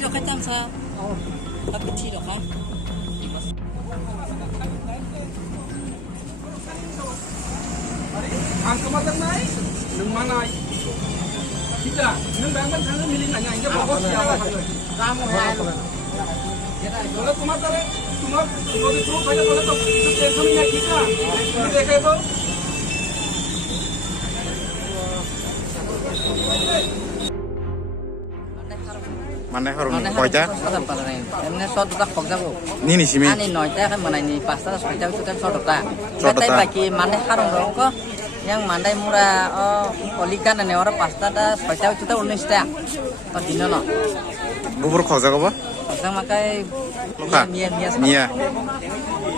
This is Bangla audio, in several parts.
티 럭할 짬사. 나쁜 티 럭하. Angkatan naik, neng mana? Tidak, neng bangun sana milik nanya ini bawa siapa? Kamu ya. Kalau cuma tarik, cuma itu saja boleh tuh. Itu tensinya kita. Ini dekat itu. Mana harum koja? Emne sodota khokjago. Nini simi. Ani noita kan manai pasta sojau sudah sodota. Sodota. Tapi bagi mana harum rongko yang mandai murah oligan ane orang pasta da sojau sudah 19 ta. Padino no. Bubur koja apa? Sang makai Luka. Mia.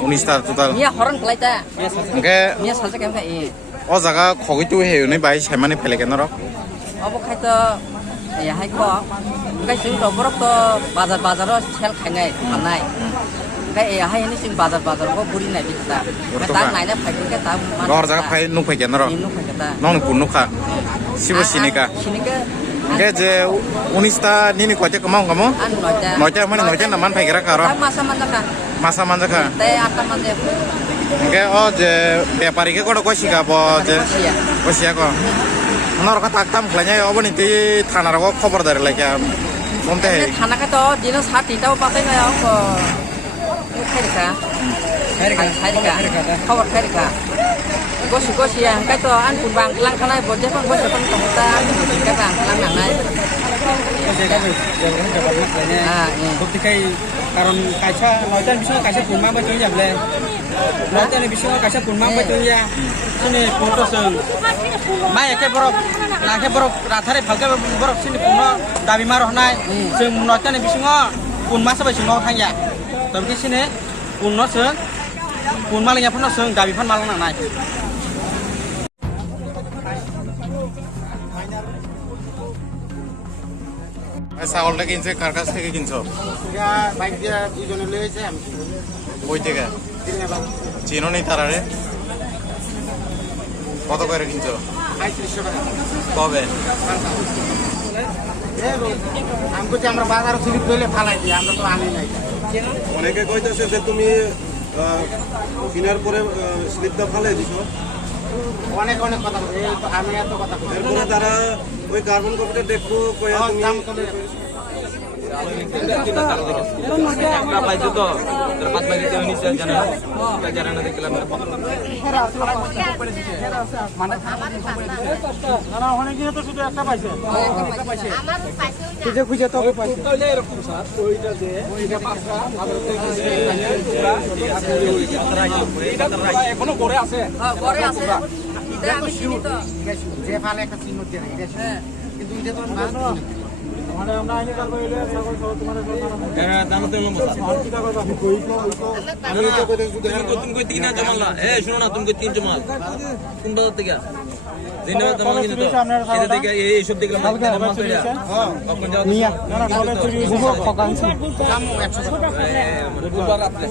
Unistar total. Mia horon kelaita. Oke. Mia salsa kem kai. Oh jaga kogi tu heyu nih bayi semani pelekan noro. Abo kaito ya hai ko. Kai sing dobrok to bazar-bazar sel khanai manai. Kai ya hai ni sing bazar-bazar ko buri nai bikta. Kata nai na phai ke ta. Gor jaga phai nuk phai noro. Inu phai kata. Non kun nuka. Sibu sinika. Sinika Oke je unista nini koja kemau kamu? an noita. Noja mana noja naman phai kira karo. Masa manjaka. Masa manjaka. Te ata manje. Oke oh je beapari ke kodo kosika bo je. Kosia ko. Nor ka taktam khlanya yo boni ti thana ro khobor dar lai kya. Bomte. Thana ka to dino 7 ta pakai na ko. Khairika. Khairika. Khobor khairika. Gosi yang kai to an pun bang lang khanai bo je pang gosi pang kota ka bang lang nang nai. Bukti kai karon kaca noitan bisa kaca kurma macam ni boleh. Noitan ni bisa kaca kurma macam ni. Sini foto seng. Mai ke borok, nak ke borok rathare falke borok sini kurma dabi maroh nai. Seng noitan ni bisa kurma sampai sini orang ya. Tapi sini kurma seng kurma lagi apa seng dabi pan malang nai. ছাগলটা কিনছে কার কাছ থেকে কিনছো? বাইক দিয়ে দুজনে লয়েছে আমি বই থেকে চিনো নেই তারারে? কত করে কিনছো? 3500 টাকা কবে? আমি বলছি আমরা বাজারে স্লিপ ধরলে ফালাই দিই আমরা তো আনি নাই অনেকে কইতেছে যে তুমি কিনার পরে স্লিপটা ফালাই দিছো অনেক অনেক কথা বলে আমি এত কথা বলি এরপরে তারা ওই কার্বন কপিটা দেখবো কইয়া তুমি দাম কমে একটা পাইছো তো তোর পাঁচ বাজি তো নিচে জানা জানা না দেখলাম না অনেক দিনে তো শুধু একটা পাইছে খুঁজে খুঁজে তো পাইছে তাহলে এরকম স্যার ওইটা যে ওইটা পাঁচটা এখনো করে আছে করে আছে এটা আমি চিনি তো যে ফালে একটা চিহ্ন দিয়ে রাখি কিন্তু এটা তো না মানে আমরা আইনি কাজ কইলে সকল সব তোমার এরা দাম তো লম্বা আমি তো কইতে শুধু তুমি কই তিন জমালা এ শুনো না তুমি কই তিন জমাল কোন বাজার থেকে জিনে জমাল কিন্তু তো এটা থেকে এই সব দেখলাম দাম তো এটা হ্যাঁ কখন যাও নিয়া না না কলেজ চুরি হইছে খকানছে দাম 100 বুধবার রাতে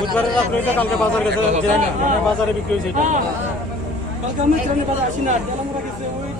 বুধবার রাতে এটা কালকে বাজার গেছে বাজারে বিক্রি হইছে এটা কালকে আমি ট্রেনে বাজার আসি না তেলামুরা গেছে ওই